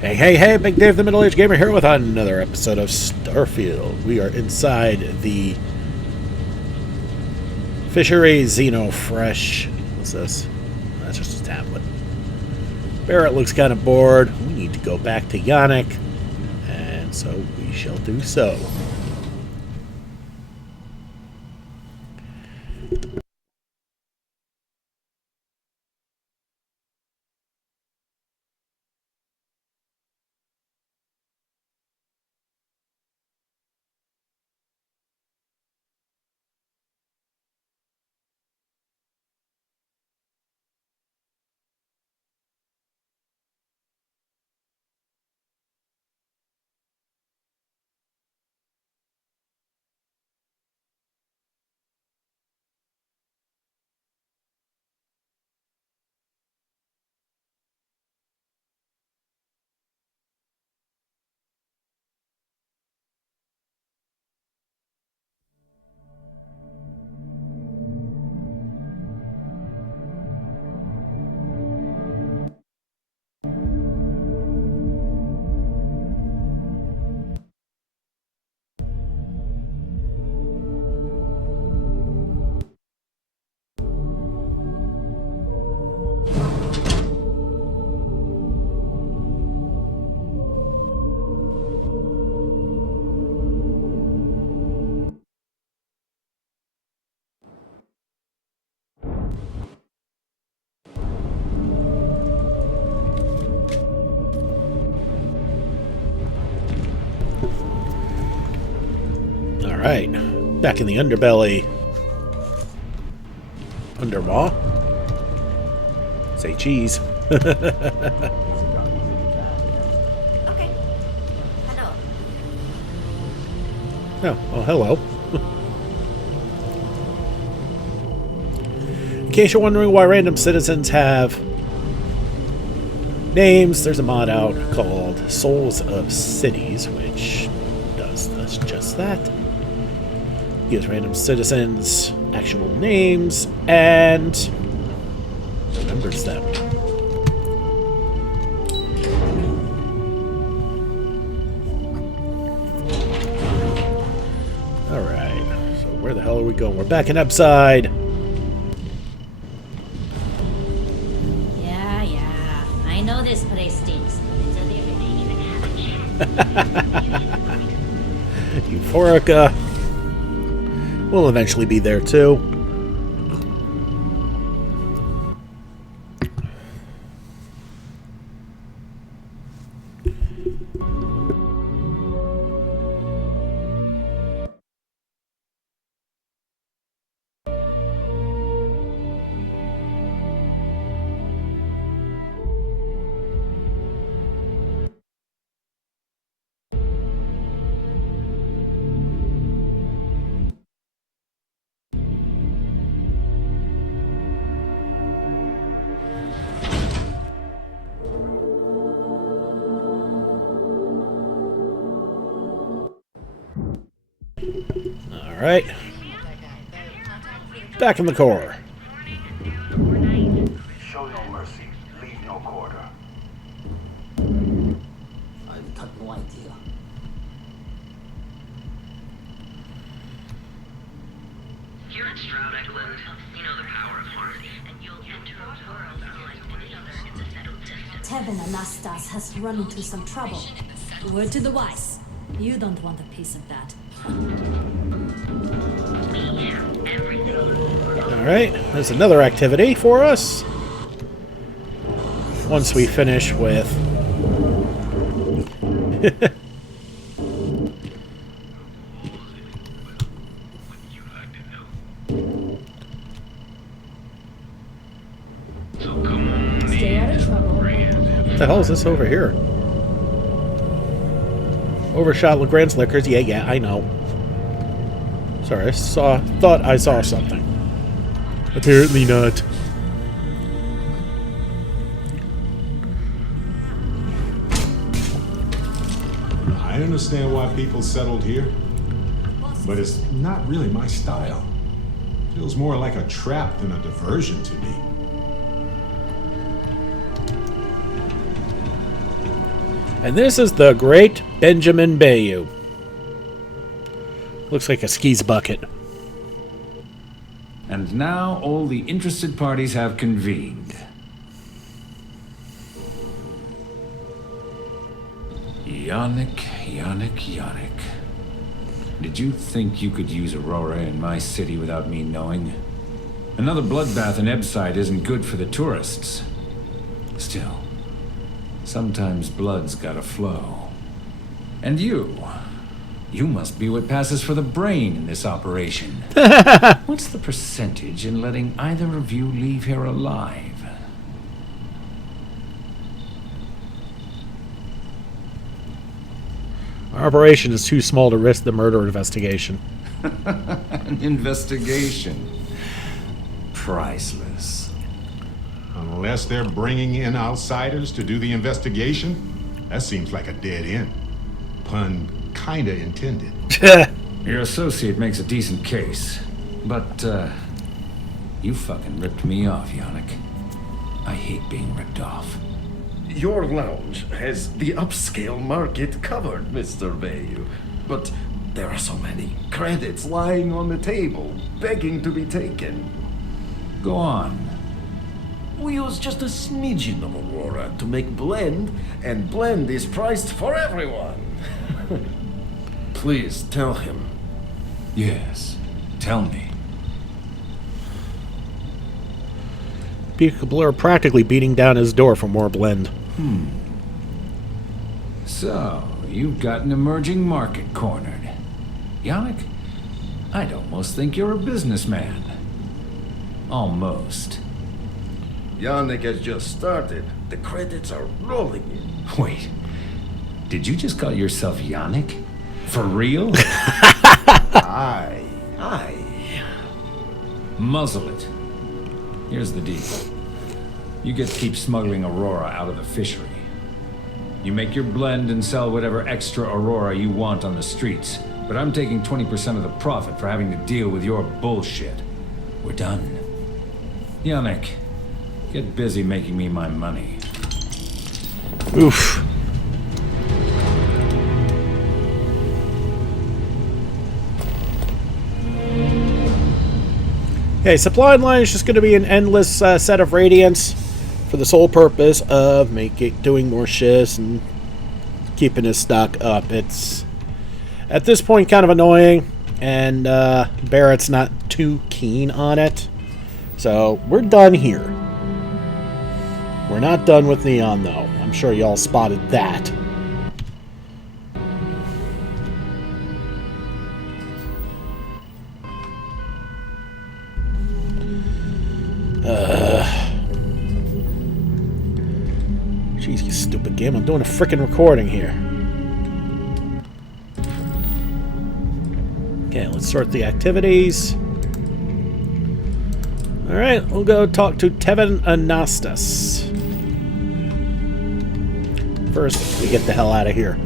Hey, hey, hey, Big Dave the Middle-Aged Gamer here with another episode of Starfield. We are inside the Fishery Xeno Fresh. What's this? That's just a tablet. Barrett looks kind of bored. We need to go back to Yannick, and so we shall do so. Alright, back in the underbelly. Undermaw? Say cheese. Okay. Hello. Oh, hello. In case you're wondering why random citizens have names, there's a mod out called Souls of Cities, which does just that. Gives random citizens actual names and remembers them. Alright, so where the hell are we going? We're back in Upside. Yeah. I know this place stinks, but it's a living even have Euphorica will eventually be there too. Alright. Back in the core. Show no mercy, leave no quarter. I've got no idea. Here at Stroud Eklund, you know the power of harmony, and you'll enter a world unlike any other in the settled system. Tevin Anastas has run into some trouble. Word to the wise. You don't want a piece of that. Alright, there's another activity for us. Once we finish with... Stay out of trouble. What the hell is this over here? Overshot Legrand's Liquors. Yeah, I know. Sorry, thought I saw something. Apparently not. I understand why people settled here, but it's not really my style. Feels more like a trap than a diversion to me. And this is the great Benjamin Bayu. Looks like a skis bucket. And now all the interested parties have convened. Yannick. Did you think you could use Aurora in my city without me knowing? Another bloodbath in Ebside isn't good for the tourists. Still, sometimes blood's gotta flow. And you must be what passes for the brain in this operation. What's the percentage in letting either of you leave here alive? Our operation is too small to risk the murder investigation. An investigation. Priceless. Unless they're bringing in outsiders to do the investigation, that seems like a dead end. Pun kinda intended. Your associate makes a decent case, but, you fucking ripped me off, Yannick. I hate being ripped off. Your lounge has the upscale market covered, Mr. Bayu. But there are so many credits lying on the table, begging to be taken. Go on. We use just a smidgen of Aurora to make blend, and blend is priced for everyone. Please tell him. Yes, tell me. People are practically beating down his door for more blend. So, you've got an emerging market cornered. Yannick, I'd almost think you're a businessman. Almost. Yannick has just started. The credits are rolling in. Wait, did you just call yourself Yannick? For real? Aye. Muzzle it. Here's the deal. You get to keep smuggling Aurora out of the fishery. You make your blend and sell whatever extra Aurora you want on the streets, but I'm taking 20% of the profit for having to deal with your bullshit. We're done. Yannick, get busy making me my money. Oof. Okay, supply line is just going to be an endless set of radiance for the sole purpose of doing more shifts and keeping his stock up. It's at this point kind of annoying, and Barrett's not too keen on it. So we're done here. We're not done with Neon, though. I'm sure y'all spotted that. Jeez, you stupid game. I'm doing a frickin' recording here. Okay, let's sort the activities. Alright, we'll go talk to Tevin Anastas. First, we get the hell out of here.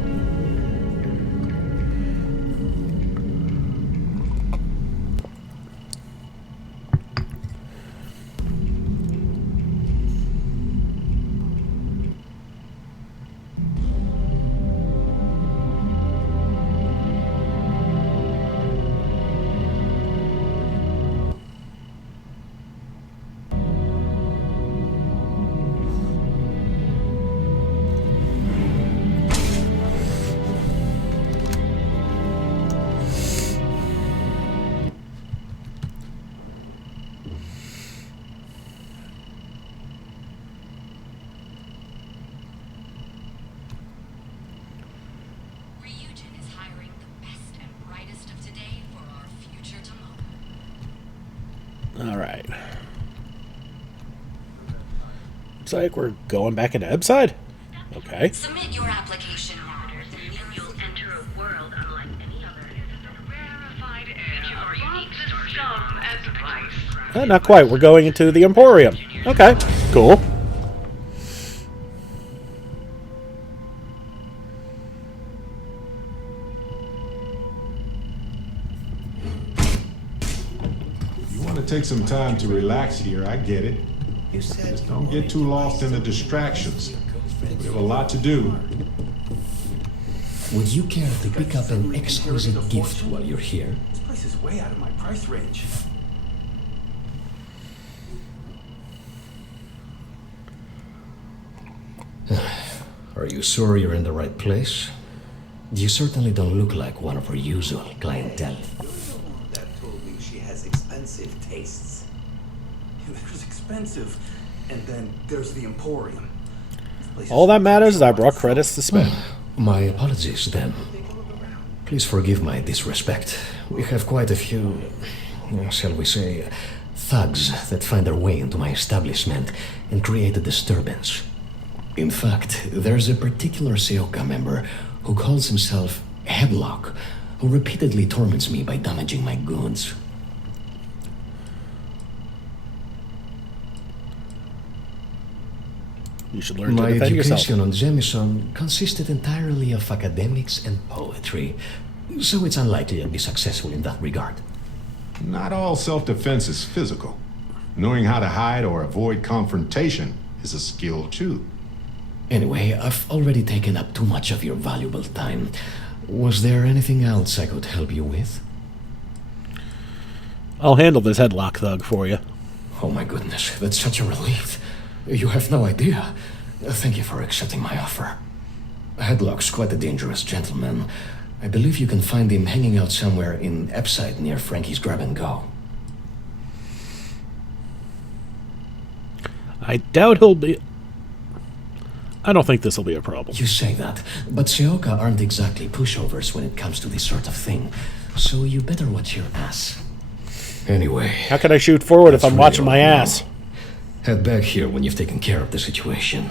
Alright. Looks like we're going back into Ebside. Okay. Submit your application now, and you'll enter a world unlike any other. Rarefied air, or unique scum and vice. Not quite. We're going into the Emporium. Okay. Cool. Take some time to relax here, I get it. Just don't get too lost in the distractions. We have a lot to do. Would you care to pick up an exquisite gift while you're here? This place is way out of my price range. Are you sure you're in the right place? You certainly don't look like one of our usual clientele. That told me she has expensive tastes. There's expensive, and then there's the Emporium. This place All is that matters is I brought credits to spend. My apologies then. Please forgive my disrespect. We have quite a few, shall we say, thugs that find their way into my establishment and create a disturbance. In fact, there's a particular Seoka member who calls himself Headlock, who repeatedly torments me by damaging my goods. You should learn to My defend yourself. education on Jemison consisted entirely of academics and poetry, so it's unlikely I'd be successful in that regard. Not all self-defense is physical. Knowing how to hide or avoid confrontation is a skill too. Anyway, I've already taken up too much of your valuable time. Was there anything else I could help you with? I'll handle this headlock thug for you. Oh my goodness, that's such a relief. You have no idea. Thank you for accepting my offer. Headlock's quite a dangerous gentleman. I believe you can find him hanging out somewhere in Epside near Frankie's Grab and Go. I doubt he'll be... I don't think this will be a problem. You say that, but Seoka aren't exactly pushovers when it comes to this sort of thing, so you better watch your ass. Anyway... How can I shoot forward if I'm watching my ass? Head back here when you've taken care of the situation.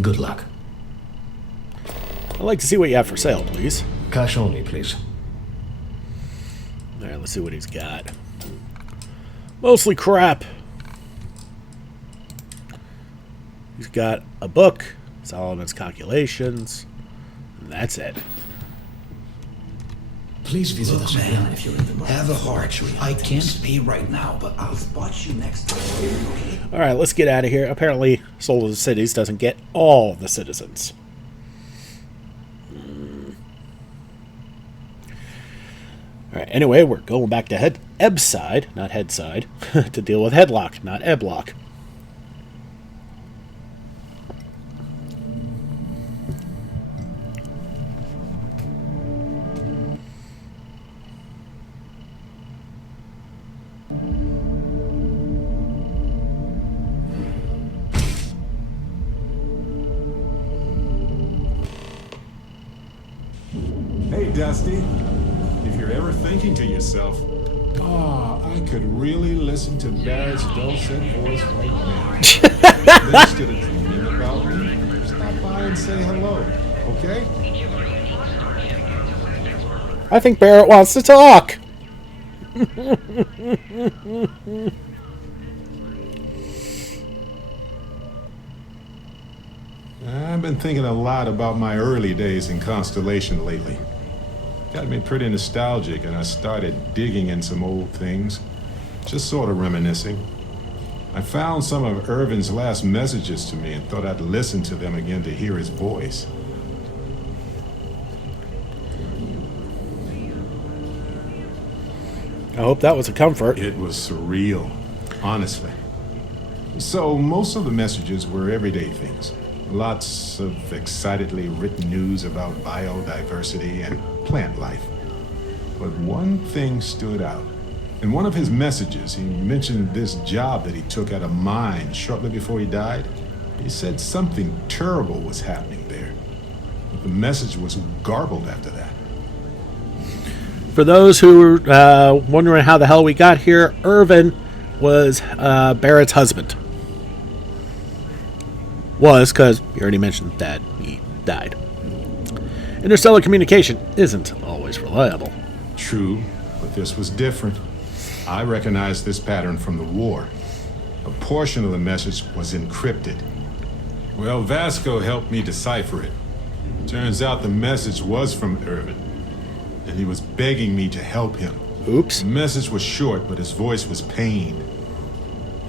Good luck. I'd like to see what you have for sale, please. Cash only, please. Alright, let's see what he's got. Mostly crap. He's got a book, Solomon's Calculations, and that's it. Please visit us again if you're in the mood. Have a heart. I can't pay right now, but I'll spot you next time. Okay? Alright, let's get out of here. Apparently, Soul of the Cities doesn't get all the citizens. Alright, anyway, we're going back to Ebside, not Headside, to deal with Headlock, not Eblock. Hey, Dusty. If you're ever thinking to yourself, I could really listen to Barrett's dulcet voice right now. Then instead of dreaming about me, stop by and say hello, okay? I think Barrett wants to talk. I've been thinking a lot about my early days in Constellation lately. Got me pretty nostalgic, and I started digging in some old things, just sort of reminiscing. I found some of Irvin's last messages to me and thought I'd listen to them again to hear his voice. I hope that was a comfort. It was surreal, honestly. So most of the messages were everyday things. Lots of excitedly written news about biodiversity and plant life. But one thing stood out. In one of his messages, he mentioned this job that he took at a mine shortly before he died. He said something terrible was happening there. But the message was garbled after that. For those who are wondering how the hell we got here, Irvin was Barrett's husband. Was, because you already mentioned that he died. Interstellar communication isn't always reliable. True, but this was different. I recognized this pattern from the war. A portion of the message was encrypted. Well, Vasco helped me decipher it. Turns out the message was from Irvin, and he was begging me to help him. Oops. The message was short, but his voice was pained.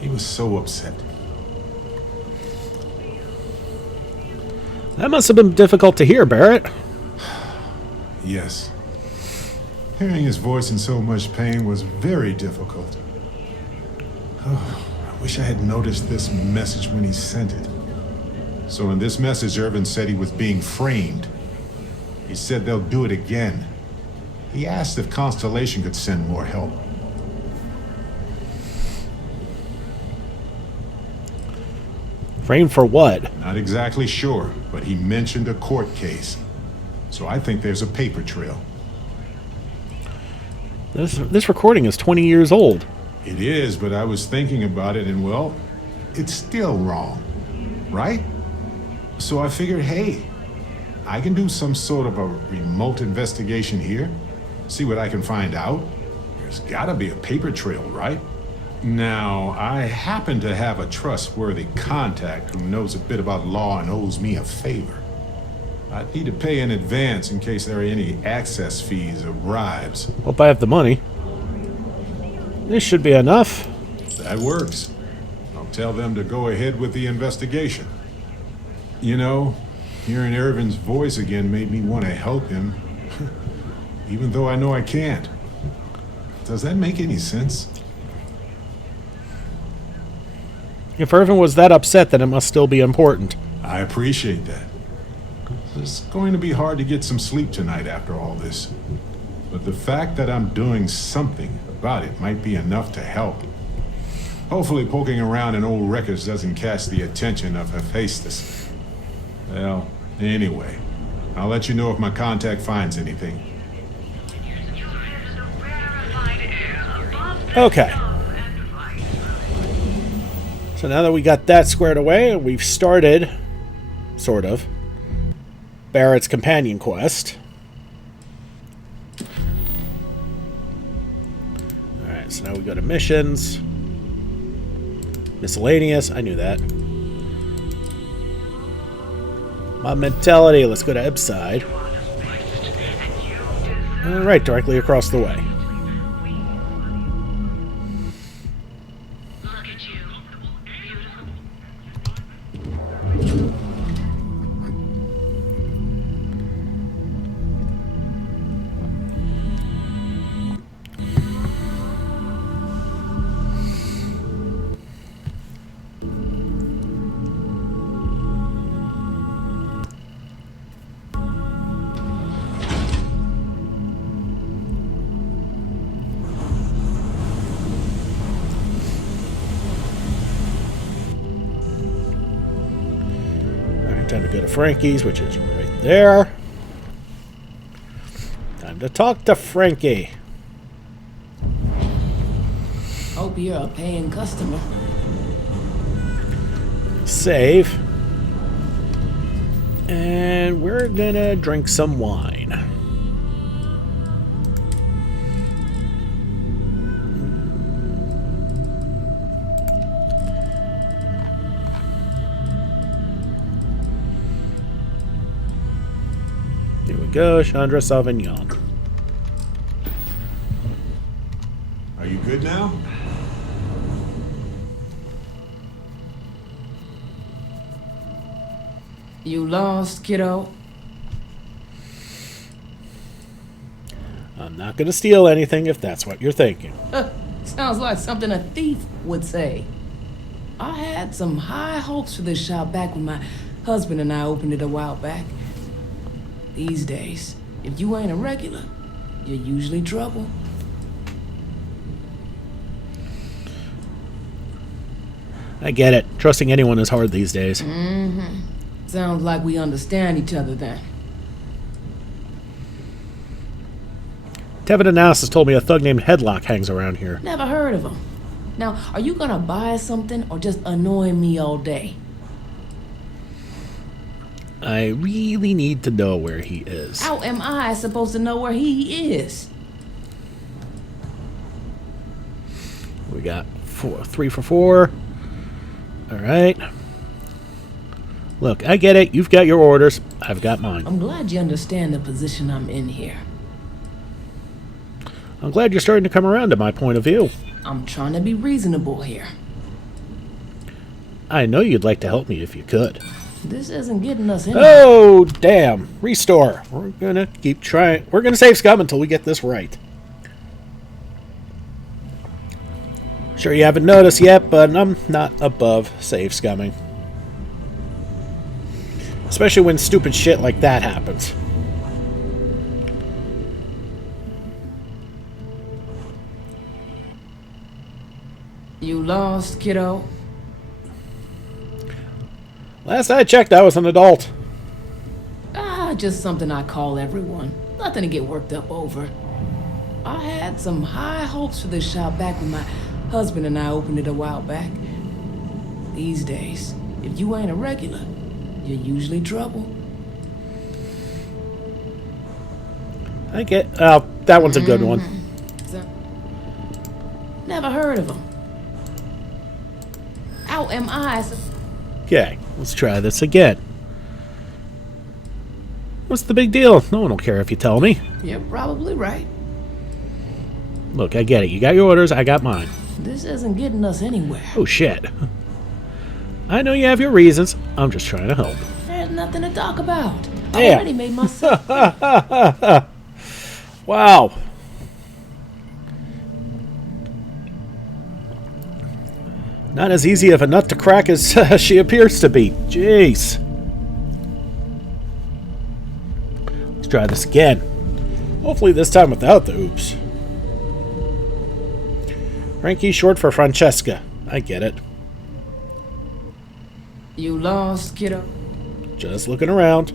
He was so upset. That must have been difficult to hear, Barrett. Yes. Hearing his voice in so much pain was very difficult. Oh, I wish I had noticed this message when he sent it. So in this message, Irvin said he was being framed. He said they'll do it again. He asked if Constellation could send more help. Framed for what? Not exactly sure, but he mentioned a court case. So I think there's a paper trail. This recording is 20 years old. It is, but I was thinking about it and, well, it's still wrong, right? So I figured, hey, I can do some sort of a remote investigation here, see what I can find out. There's gotta be a paper trail, right? Now, I happen to have a trustworthy contact who knows a bit about law and owes me a favor. I'd need to pay in advance in case there are any access fees or bribes. Hope I have the money. This should be enough. That works. I'll tell them to go ahead with the investigation. You know, hearing Irvin's voice again made me want to help him, even though I know I can't. Does that make any sense? If Irvin was that upset, then it must still be important. I appreciate that. It's going to be hard to get some sleep tonight after all this. But the fact that I'm doing something about it might be enough to help. Hopefully poking around in old records doesn't catch the attention of Hephaestus. Well, anyway, I'll let you know if my contact finds anything. Okay. So now that we got that squared away, we've started, sort of, Barrett's companion quest. Alright, so now we go to missions. Miscellaneous, I knew that. Mob mentality, let's go to Ebside. Alright, directly across the way. Time to go to Frankie's, which is right there. Time to talk to Frankie. Hope you're a paying customer. Save. And we're gonna drink some wine. Here we go, Chandra Sauvignon. Are you good now? You lost, kiddo? I'm not gonna steal anything if that's what you're thinking. Sounds like something a thief would say. I had some high hopes for this shop back when my husband and I opened it a while back. These days, if you ain't a regular, you're usually trouble. I get it. Trusting anyone is hard these days. Mm-hmm. Sounds like we understand each other then. Tevin Analysis told me a thug named Headlock hangs around here. Never heard of him. Now, are you gonna buy something or just annoy me all day? I really need to know where he is. How am I supposed to know where he is? We got 3 for 4. Alright. Look, I get it. You've got your orders. I've got mine. I'm glad you understand the position I'm in here. I'm glad you're starting to come around to my point of view. I'm trying to be reasonable here. I know you'd like to help me if you could. This isn't getting us anywhere. Oh, damn. Restore. We're gonna keep trying. We're gonna save scum until we get this right. Sure you haven't noticed yet, but I'm not above save scumming. Especially when stupid shit like that happens. You lost, kiddo? Last I checked, I was an adult. Just something I call everyone. Nothing to get worked up over. I had some high hopes for this shop back when my husband and I opened it a while back. These days, if you ain't a regular, you're usually trouble. I get... Oh, that one's a good one. Never heard of them. How am I? Okay, let's try this again. What's the big deal? No one will care if you tell me. You're probably right. Look, I get it. You got your orders, I got mine. This isn't getting us anywhere. Oh, shit. I know you have your reasons. I'm just trying to help. There's nothing to talk about. I Damn. already made myself. Wow. Not as easy of a nut to crack as she appears to be. Jeez. Let's try this again. Hopefully this time without the oops. Frankie, short for Francesca. I get it. You lost, kiddo? Just looking around.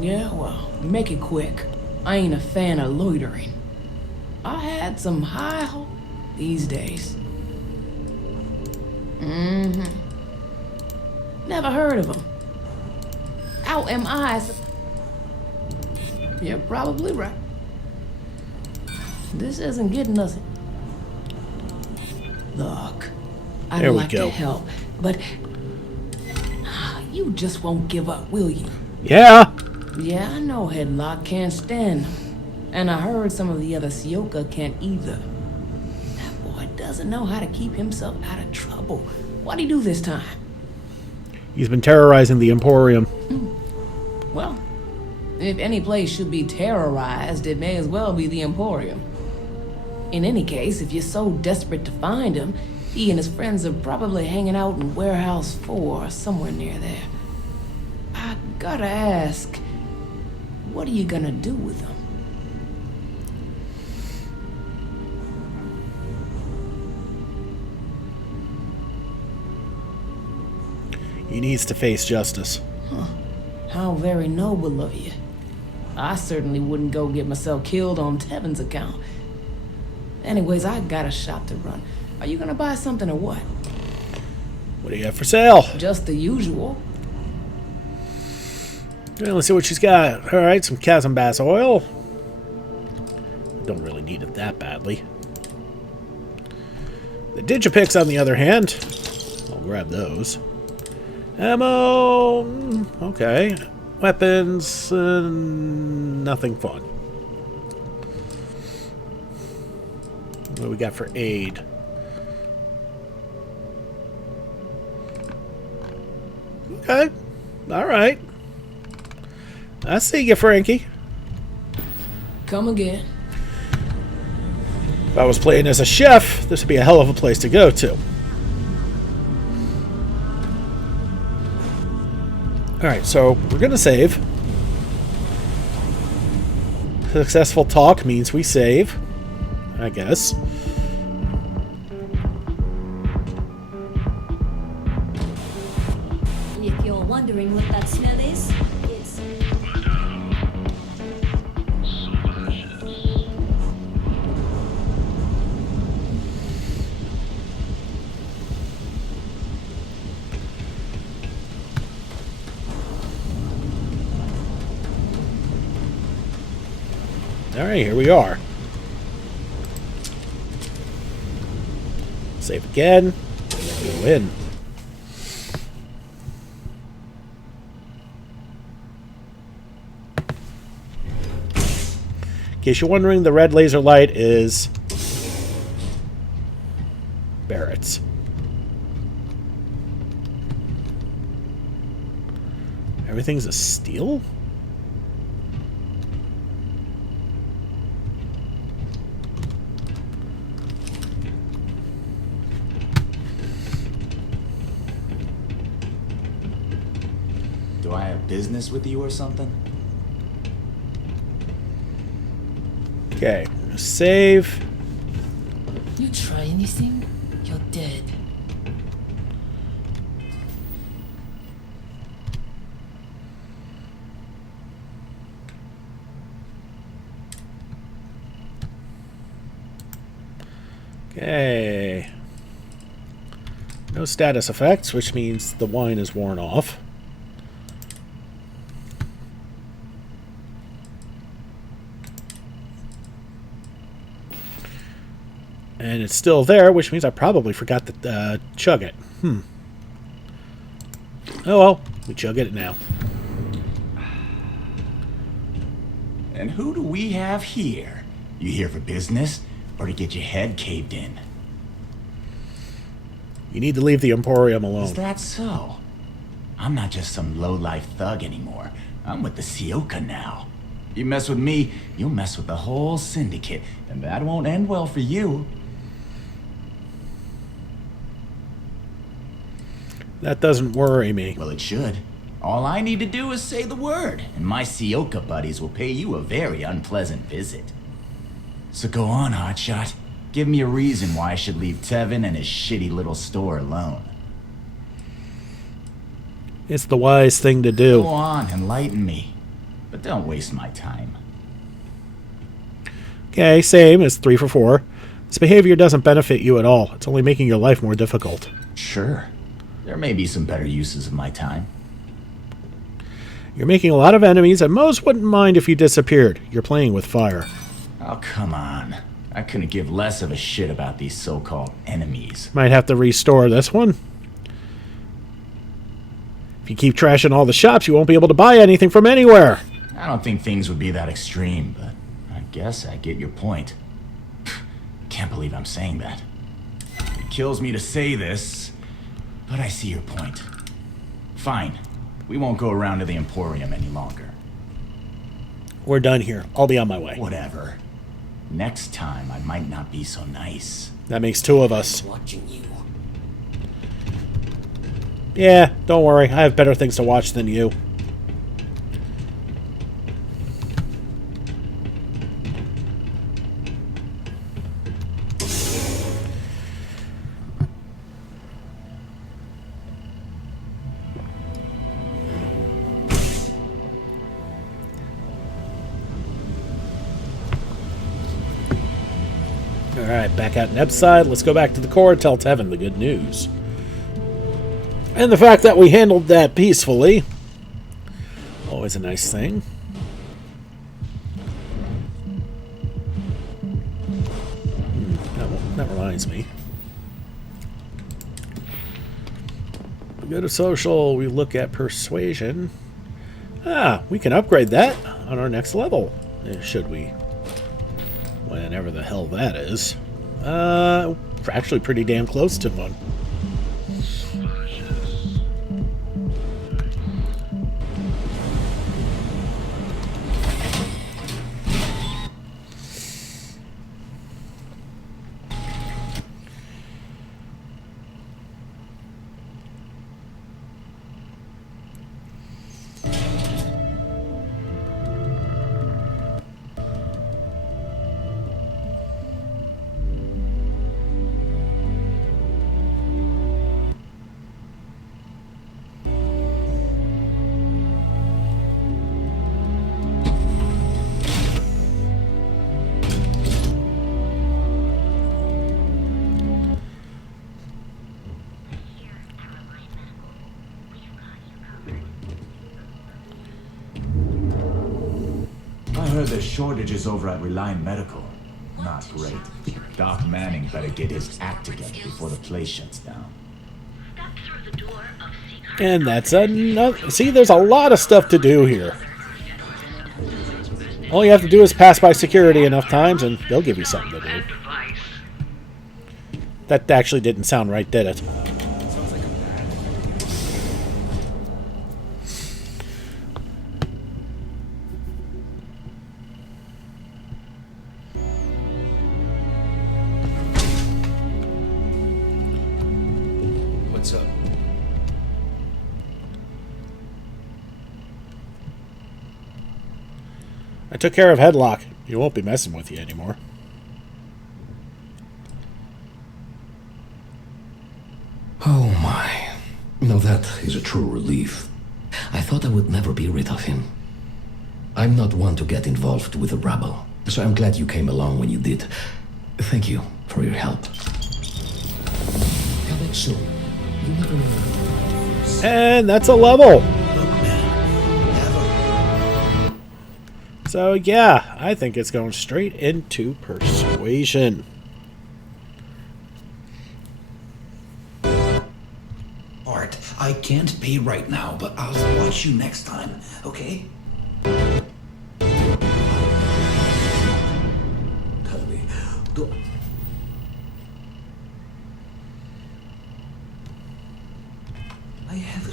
Yeah, well, make it quick. I ain't a fan of loitering. I had some high hope these days. Never heard of them. How am I? You're probably right. This isn't getting us. Look, I'd There we like go. to help, but you just won't give up, will you? Yeah. Yeah, I know Headlock can't stand him. And I heard some of the other Sioka can't either. That boy doesn't know how to keep himself out of trouble. What'd he do this time? He's been terrorizing the Emporium. Well, if any place should be terrorized, it may as well be the Emporium. In any case, if you're so desperate to find him, he and his friends are probably hanging out in Warehouse 4 or somewhere near there. I gotta ask, what are you gonna do with him? He needs to face justice. How very noble of you. I certainly wouldn't go get myself killed on Tevin's account. Anyways, I got a shop to run. Are you gonna buy something or what? What do you have for sale? Just the usual. Well, let's see what she's got. Alright, some chasm bass oil. Don't really need it that badly. The Digipix, on the other hand, I'll grab those. Ammo, okay. Weapons, nothing fun. What do we got for aid? Okay, alright. I see you, Frankie. Come again. If I was playing as a chef, this would be a hell of a place to go to. Alright, so we're going to save. Successful talk means we save, I guess. If you're wondering what that smell is, it's... Alright, here we are. Save again. Go in. In case you're wondering, the red laser light is Barrett's. Everything's a steal? Do I have business with you or something? Okay, save. You try anything, you're dead. Okay. No status effects, which means the wine is worn off. And it's still there, which means I probably forgot to chug it. Oh well, we chug it now. And who do we have here? You here for business, or to get your head caved in? You need to leave the Emporium alone. Is that so? I'm not just some low-life thug anymore. I'm with the Sioka now. You mess with me, you'll mess with the whole syndicate, and that won't end well for you. That doesn't worry me. Well, it should. All I need to do is say the word, and my Sioka buddies will pay you a very unpleasant visit. So go on, hotshot. Give me a reason why I should leave Tevin and his shitty little store alone. It's the wise thing to do. Go on, enlighten me. But don't waste my time. Okay, same as 3 for 4. This behavior doesn't benefit you at all. It's only making your life more difficult. Sure. There may be some better uses of my time. You're making a lot of enemies, and most wouldn't mind if you disappeared. You're playing with fire. Oh, come on. I couldn't give less of a shit about these so-called enemies. Might have to restore this one. If you keep trashing all the shops, you won't be able to buy anything from anywhere. I don't think things would be that extreme, but I guess I get your point. Can't believe I'm saying that. It kills me to say this, but I see your point. Fine. We won't go around to the Emporium any longer. We're done here. I'll be on my way. Whatever. Next time, I might not be so nice. That makes 2 of us. Watching you. Yeah, don't worry. I have better things to watch than you. Alright, back out in Ebside. Let's go back to the core and tell Tevin the good news. And the fact that we handled that peacefully. Always a nice thing. That reminds me. We go to social, we look at persuasion. Ah, we can upgrade that on our next level. Should we? Whenever the hell that is. Actually pretty damn close to one. I heard there's shortages over at Reliant Medical. Not great. Doc Manning better get his act together before the place shuts down. Step through the door of secret. And that's enough. See, there's a lot of stuff to do here. All you have to do is pass by security enough times and they'll give you something to do. Advice. That actually didn't sound right, did it? I took care of Headlock. He won't be messing with you anymore. Oh my. Now that is a true relief. I thought I would never be rid of him. I'm not one to get involved with the rabble, so I'm glad you came along when you did. Thank you for your help. Come back soon. You never know. And that's a level. So yeah, I think it's going straight into persuasion. Art, I can't pay right now, but I'll watch you next time, okay? Tell me, I have a...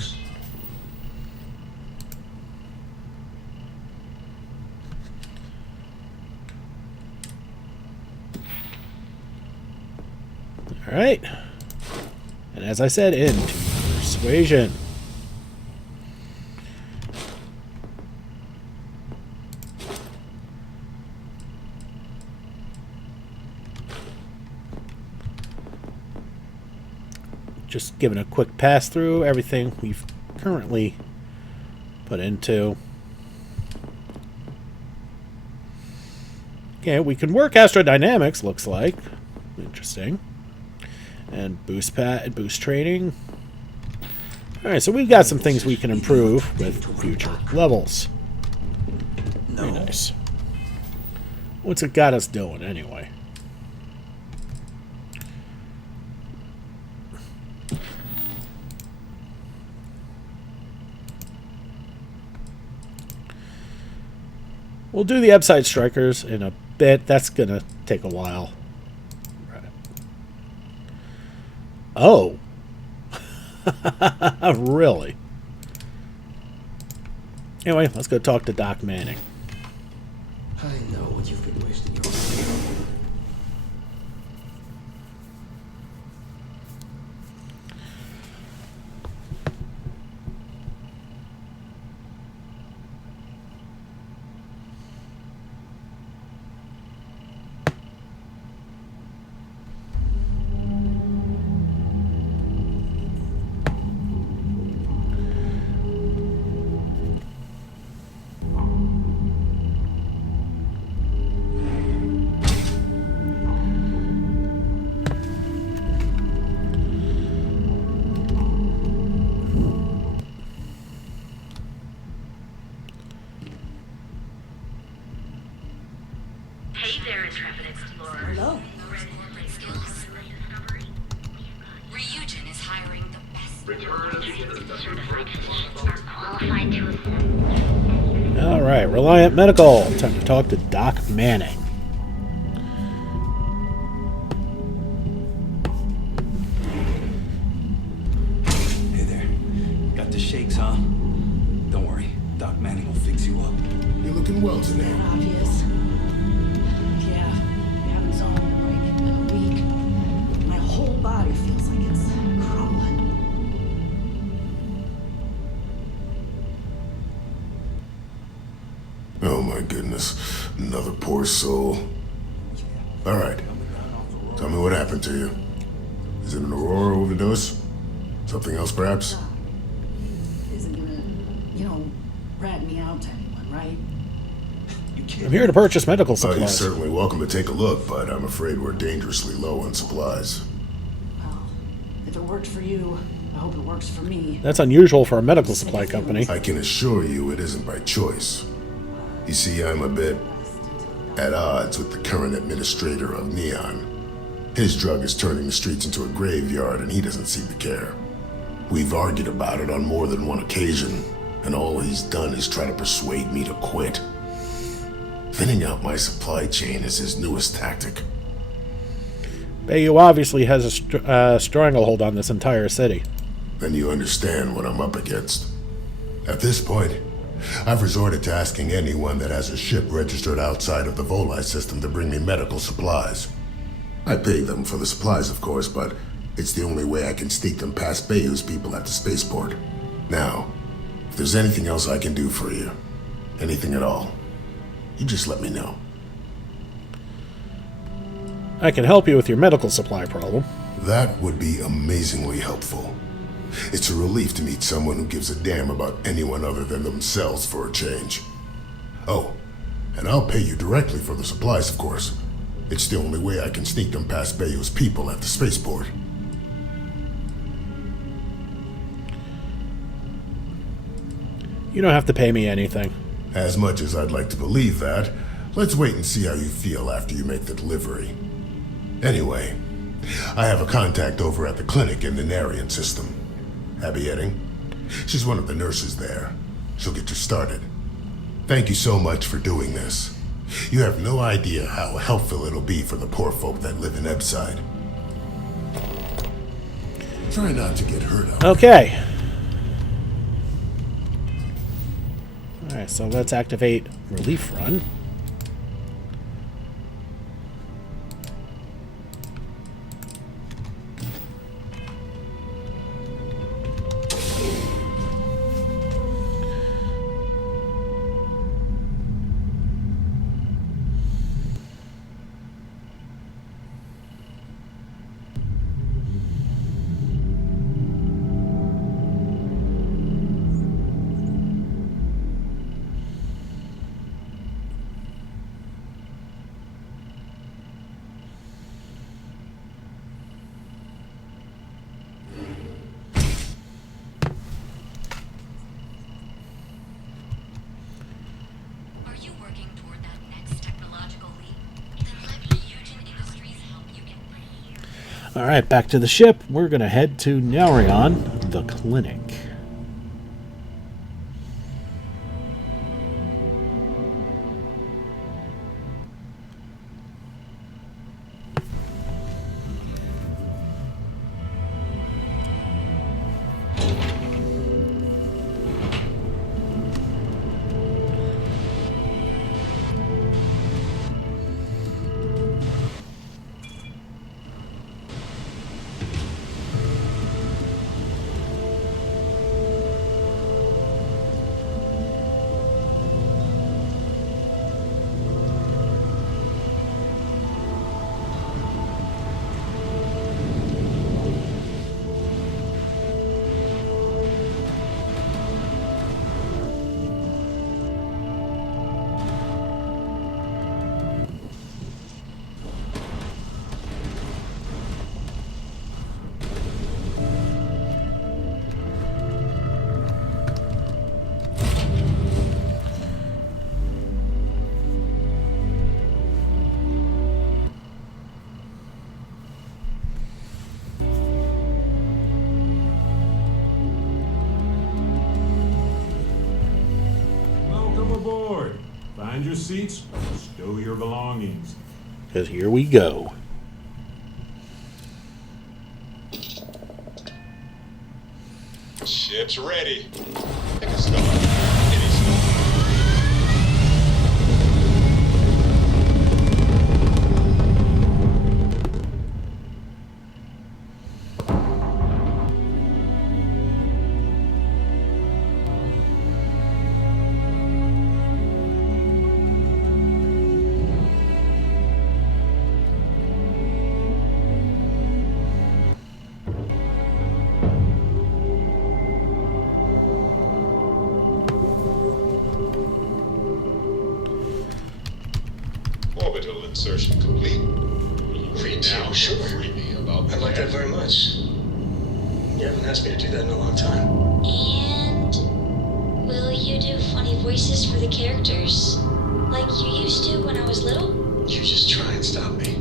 Alright. And as I said, into persuasion. Just giving a quick pass through everything we've currently put into. Okay, we can work astrodynamics, looks like. Interesting. And boost training. Alright, so we've got some things we can improve with future levels. Very nice. What's it got us doing anyway? We'll do the upside strikers in a bit. That's gonna take a while. Right. Oh. Really? Anyway, let's go talk to Doc Manning. I know what you've been wasting your time. Hey there, intrepid explorer. Hello. Ryujin is hiring the best certified physicians are qualified to assist. Alright, Reliant Medical. Time to talk to Doc Manning. Hey there. Got the shakes, huh? Don't worry. Doc Manning will fix you up. You're looking well today. Obvious. Yeah, we haven't saw a break in a week. My whole body feels like it's crumbling. Oh my goodness. Another poor soul. Alright. Tell me what happened to you. Is it an Aurora overdose? Something else, perhaps? Isn't gonna, rat me out to anyone, right? I'm here to purchase medical Well, you're supplies. certainly welcome to take a look, but I'm afraid we're dangerously low on supplies. Well, if it worked for you, I hope it works for me. That's unusual for a medical supply company. I can assure you it isn't by choice. You see, I'm a bit at odds with the current administrator of Neon. His drug is turning the streets into a graveyard, and he doesn't seem to care. We've argued about it on more than one occasion, and all he's done is try to persuade me to quit. Thinning out my supply chain is his newest tactic. Bayu obviously has a stranglehold on this entire city. Then you understand what I'm up against. At this point, I've resorted to asking anyone that has a ship registered outside of the Voli system to bring me medical supplies. I pay them for the supplies, of course, but it's the only way I can sneak them past Bayu's people at the spaceport. Now, if there's anything else I can do for you, anything at all, You just let me know. I can help you with your medical supply problem. That would be amazingly helpful. It's a relief to meet someone who gives a damn about anyone other than themselves for a change. Oh, and I'll pay you directly for the supplies, of course. It's the only way I can sneak them past Bayu's people at the spaceport. You don't have to pay me anything. As much as I'd like to believe that, let's wait and see how you feel after you make the delivery. Anyway, I have a contact over at the clinic in the Narian system. Abby Edding. She's one of the nurses there. She'll get you started. Thank you so much for doing this. You have no idea how helpful it'll be for the poor folk that live in Ebside. Try not to get hurt out. Okay. Alright, so let's activate Relief Run. Alright, back to the ship. We're going to head to Narion, the clinic. Find your seats, stow your belongings. Because here we go. Ship's ready. It can start any second. Orbital insertion complete. Free now, sure. Free me about I'd like that very much. You haven't asked me to do that in a long time. And will you do funny voices for the characters? Like you used to when I was little? You just try and stop me.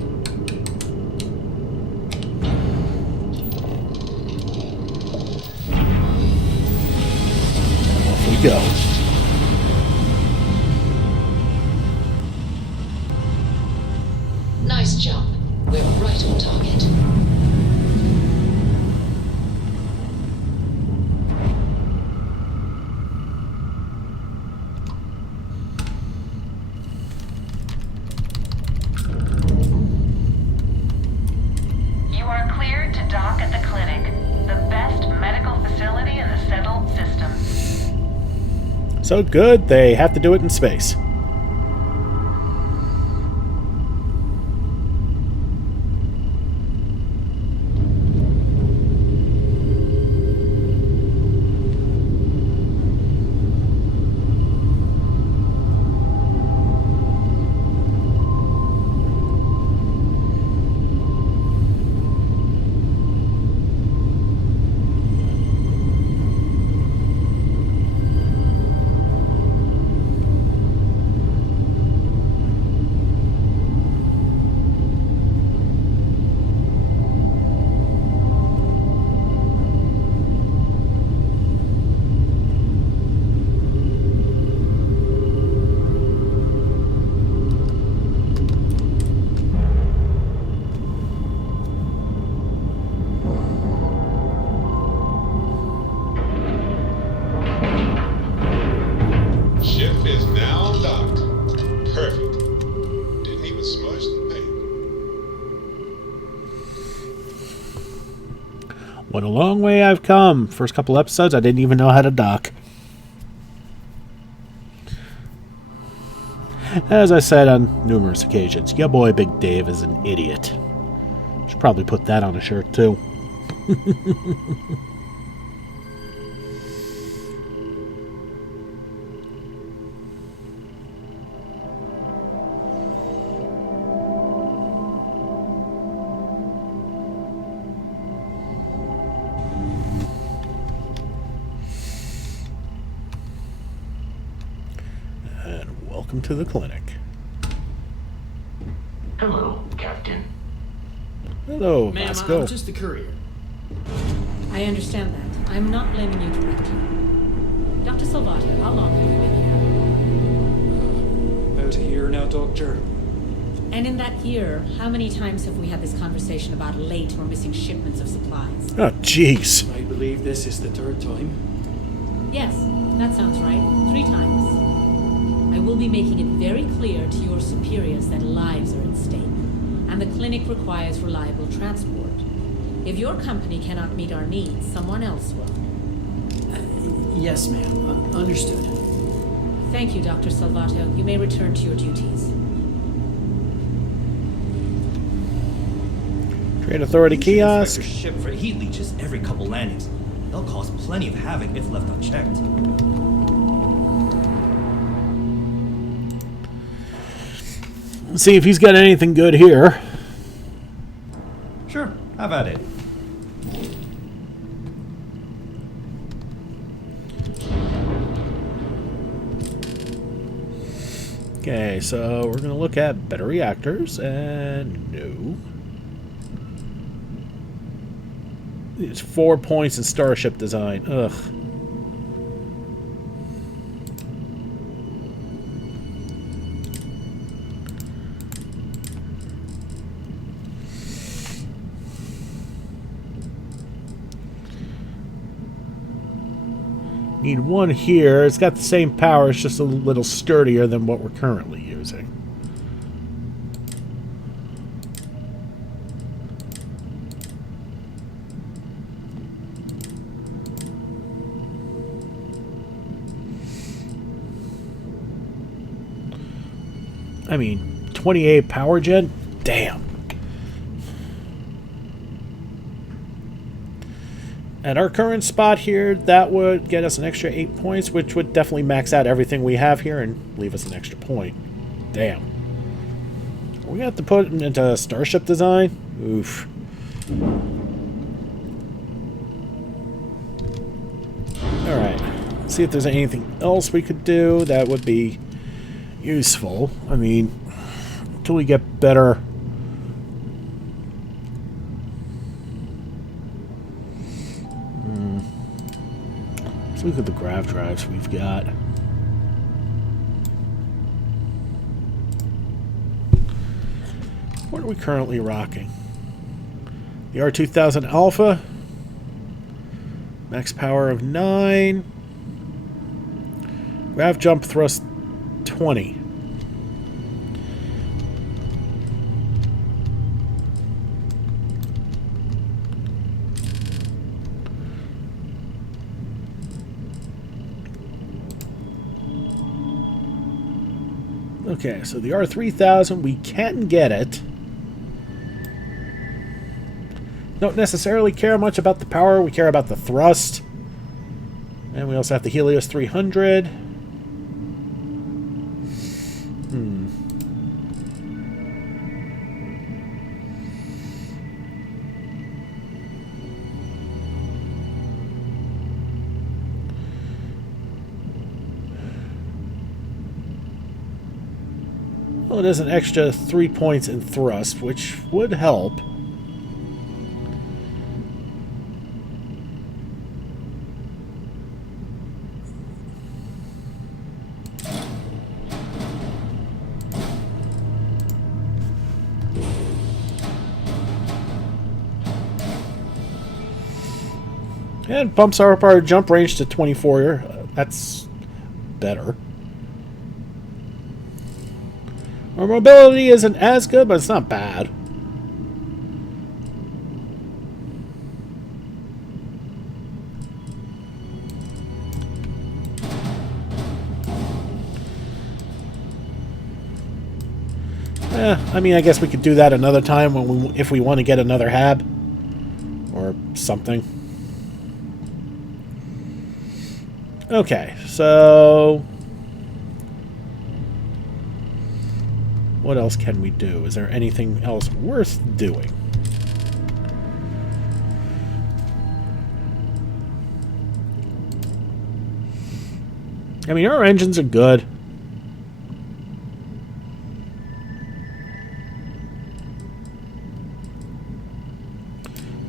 Off we go. Nice jump. We're right on target. You are cleared to dock at the clinic, the best medical facility in the settled system. So good, they have to do it in space. what a long way I've come. First couple episodes, I didn't even know how to dock. As I said on numerous occasions, your boy Big Dave is an idiot. Should probably put that on a shirt, too. Welcome to the clinic. Hello, Captain. Hello, Ma'am, Vasco. I'm just a courier. I understand that. I'm not blaming you directly. Dr. Salvato, how long have you been here? About a year now, Doctor. And in that year, how many times have we had this conversation about late or missing shipments of supplies? Oh, jeez. I believe this is the third time. Yes, that sounds right. 3 times. I will be making it very clear to your superiors that lives are at stake, and the clinic requires reliable transport. If your company cannot meet our needs, someone else will. Yes, ma'am. Understood. Thank you, Dr. Salvato. You may return to your duties. Trade Authority kiosk. Ship for heat leeches every couple landings. They'll cause plenty of havoc if left unchecked. Let's see if he's got anything good here. Sure, have at it. Okay, so we're going to look at better reactors, and no. It's 4 points in Starship design. Ugh. Need one here. It's got the same power, it's just a little sturdier than what we're currently using. I mean, 28 power gen? Damn. At our current spot here, that would get us an extra 8 points, which would definitely max out everything we have here and leave us an extra point. Damn. We're going to have to put it into Starship design? Oof. Alright. See if there's anything else we could do that would be useful. I mean, until we get better... Let's look at the grav drives we've got. What are we currently rocking? The R2000 Alpha. Max power of 9. Grav jump thrust 20. Okay, so the R3000, we can get it. Don't necessarily care much about the power, we care about the thrust. And we also have the Helios 300. Well, it is an extra 3 points in thrust, which would help. And bumps up our jump range to 24. That's better. Our mobility isn't as good, but it's not bad. I mean, I guess we could do that another time if we want to get another hab or something. Okay, so what else can we do? Is there anything else worth doing? I mean, our engines are good.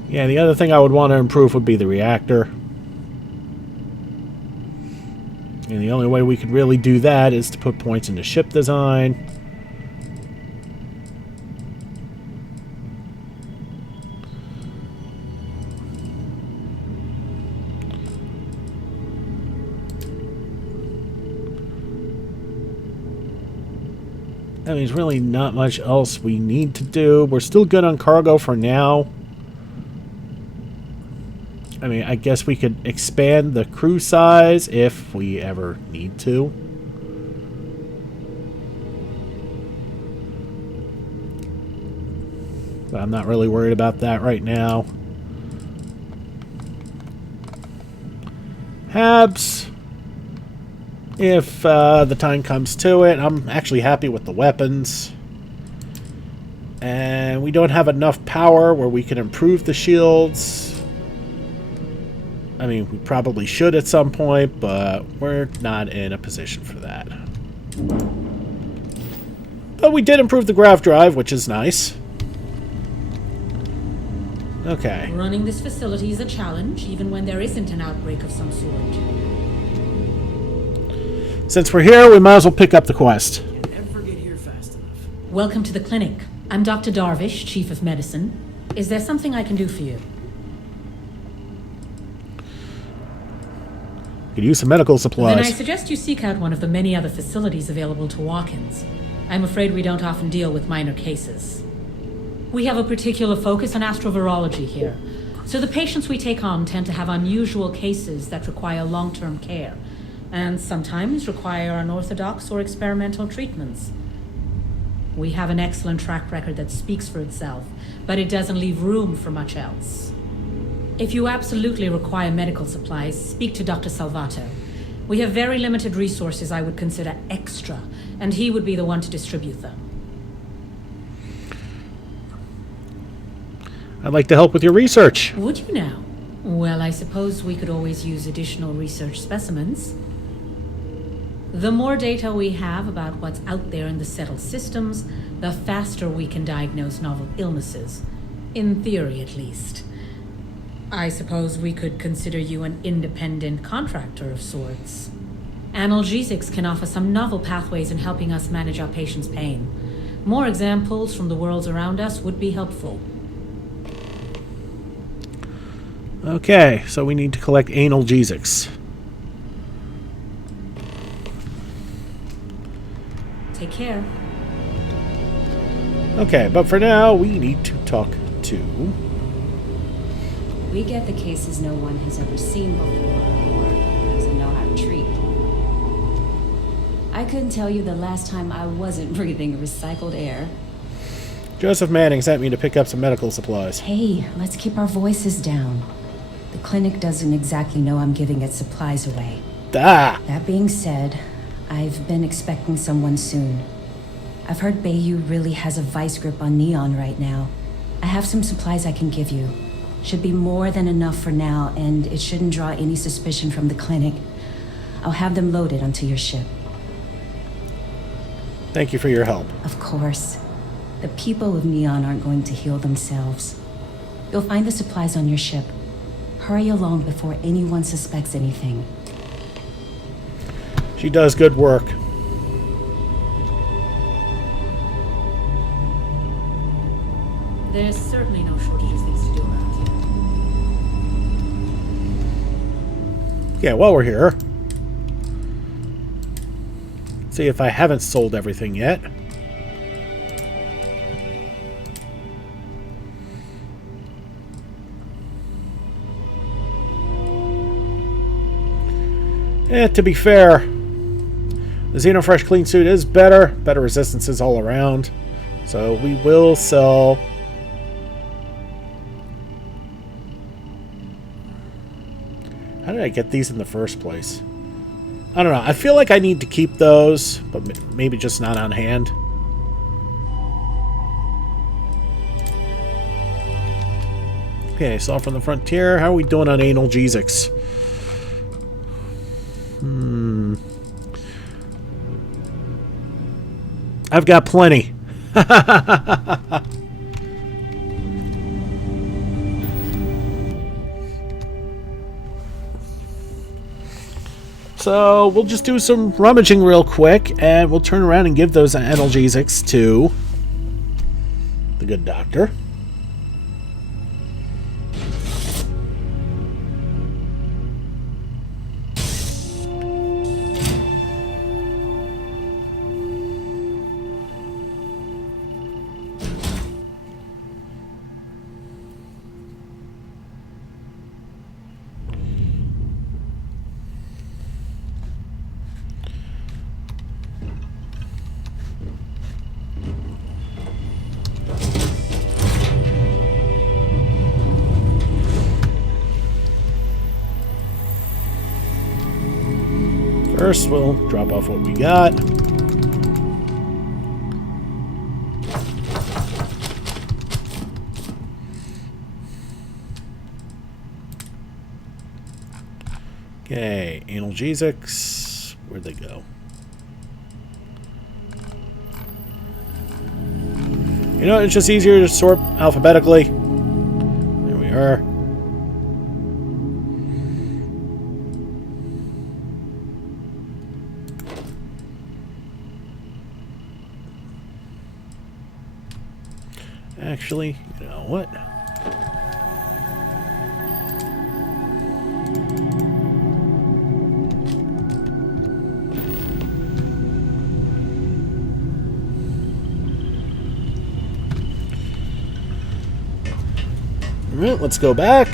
Yeah, the other thing I would want to improve would be the reactor. And the only way we could really do that is to put points into ship design. I mean, there's really not much else we need to do. We're still good on cargo for now. I mean, I guess we could expand the crew size if we ever need to. But I'm not really worried about that right now. Habs. If the time comes to it, I'm actually happy with the weapons. And we don't have enough power where we can improve the shields. I mean, we probably should at some point, but we're not in a position for that. But we did improve the grav drive, which is nice. Okay. Running this facility is a challenge, even when there isn't an outbreak of some sort. Since we're here, we might as well pick up the quest. Never get here fast enough. Welcome to the clinic. I'm Dr. Darvish, Chief of Medicine. Is there something I can do for you? Could use some medical supplies. Then I suggest you seek out one of the many other facilities available to walk-ins. I'm afraid we don't often deal with minor cases. We have a particular focus on astrovirology here, so the patients we take on tend to have unusual cases that require long-term care, and sometimes require unorthodox or experimental treatments. We have an excellent track record that speaks for itself, but it doesn't leave room for much else. If you absolutely require medical supplies, speak to Dr. Salvato. We have very limited resources I would consider extra, and he would be the one to distribute them. I'd like to help with your research. Would you now? Well, I suppose we could always use additional research specimens. The more data we have about what's out there in the settled systems, the faster we can diagnose novel illnesses. In theory, at least. I suppose we could consider you an independent contractor of sorts. Analgesics can offer some novel pathways in helping us manage our patients' pain. More examples from the worlds around us would be helpful. Okay, so we need to collect analgesics. Take care. Okay, but for now, we need to talk to... We get the cases no one has ever seen before or doesn't know how to treat. I couldn't tell you the last time I wasn't breathing recycled air. Joseph Manning sent me to pick up some medical supplies. Hey, let's keep our voices down. The clinic doesn't exactly know I'm giving its supplies away. Ah! That being said, I've been expecting someone soon. I've heard Bayu really has a vice grip on Neon right now. I have some supplies I can give you. Should be more than enough for now, and it shouldn't draw any suspicion from the clinic. I'll have them loaded onto your ship. Thank you for your help. Of course. The people of Neon aren't going to heal themselves. You'll find the supplies on your ship. Hurry along before anyone suspects anything. She does good work. There's certainly no shortage of things to do around here. Yeah, while we're here, see if I haven't sold everything yet. To be fair, the Xenofresh clean suit is better resistances all around. So we will sell... How did I get these in the first place? I don't know. I feel like I need to keep those, but maybe just not on hand. Okay, Saw from the Frontier. How are we doing on analgesics? I've got plenty. So we'll just do some rummaging real quick, and we'll turn around and give those analgesics to the good doctor. First, we'll drop off what we got. Okay, analgesics. Where'd they go? You know, it's just easier to sort alphabetically. There we are. Actually, you know what? All right, let's go back.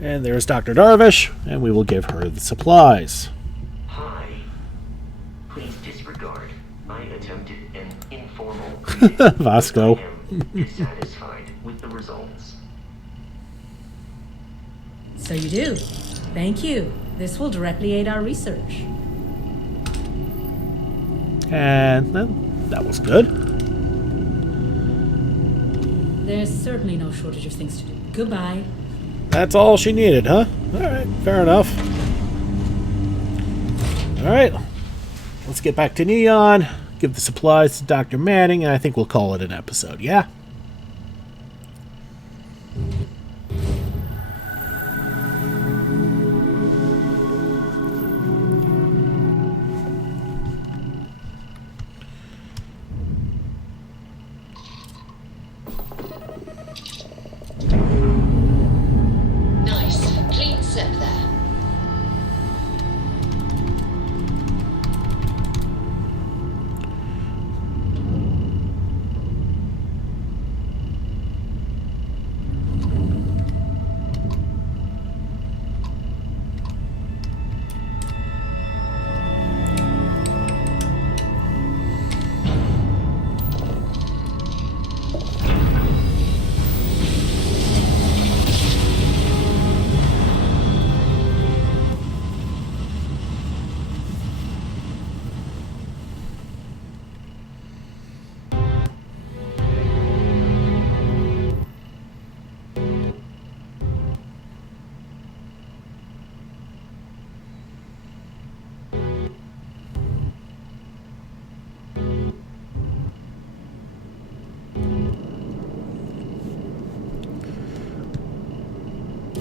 And there's Dr. Darvish, and we will give her the supplies. Hi. Please disregard. I attempted an informal Vasco. I am dissatisfied with the results. So you do. Thank you. This will directly aid our research. And that was good. There's certainly no shortage of things to do. Goodbye. That's all she needed, huh? Alright, fair enough. Alright, let's get back to Neon, give the supplies to Dr. Manning, and I think we'll call it an episode, yeah?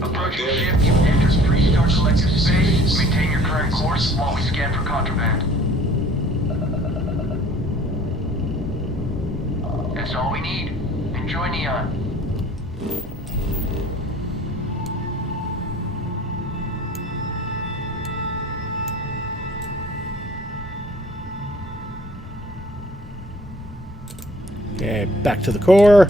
Approaching ship, you enter 3-star collective space. Maintain your current course while we scan for contraband. That's all we need. Enjoy Neon. Okay, back to the core.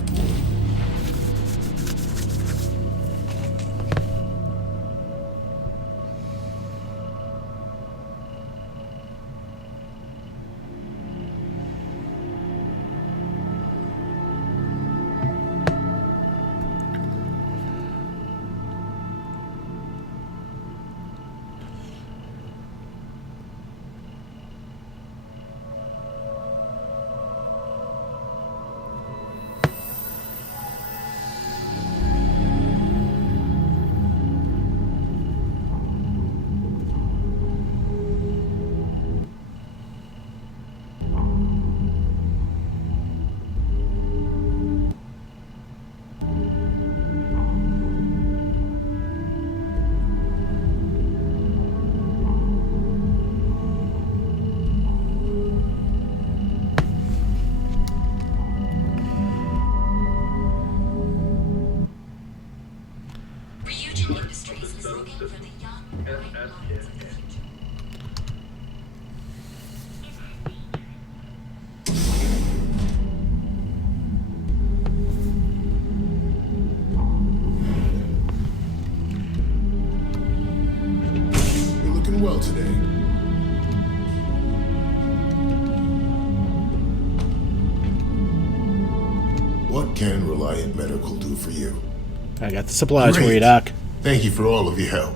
You're looking well today. What can Reliant Medical do for you? I got the supplies for you, Great. Doc. Thank you for all of your help.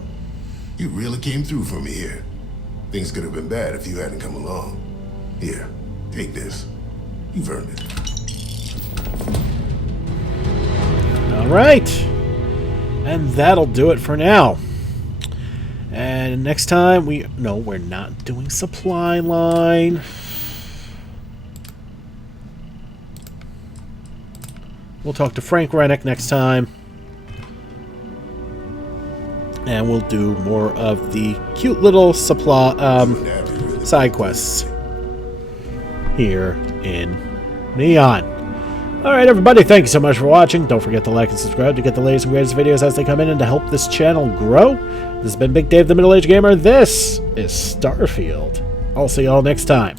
You really came through for me here. Things could have been bad if you hadn't come along. Here, take this. You've earned it. All right. And that'll do it for now. And next time we're not doing supply line. We'll talk to Frank Rennick next time. And we'll do more of the cute little supply side quests here in Neon. Alright everybody, thank you so much for watching. Don't forget to like and subscribe to get the latest and greatest videos as they come in and to help this channel grow. This has been Big Dave the Middle-Aged Gamer. This is Starfield. I'll see y'all next time.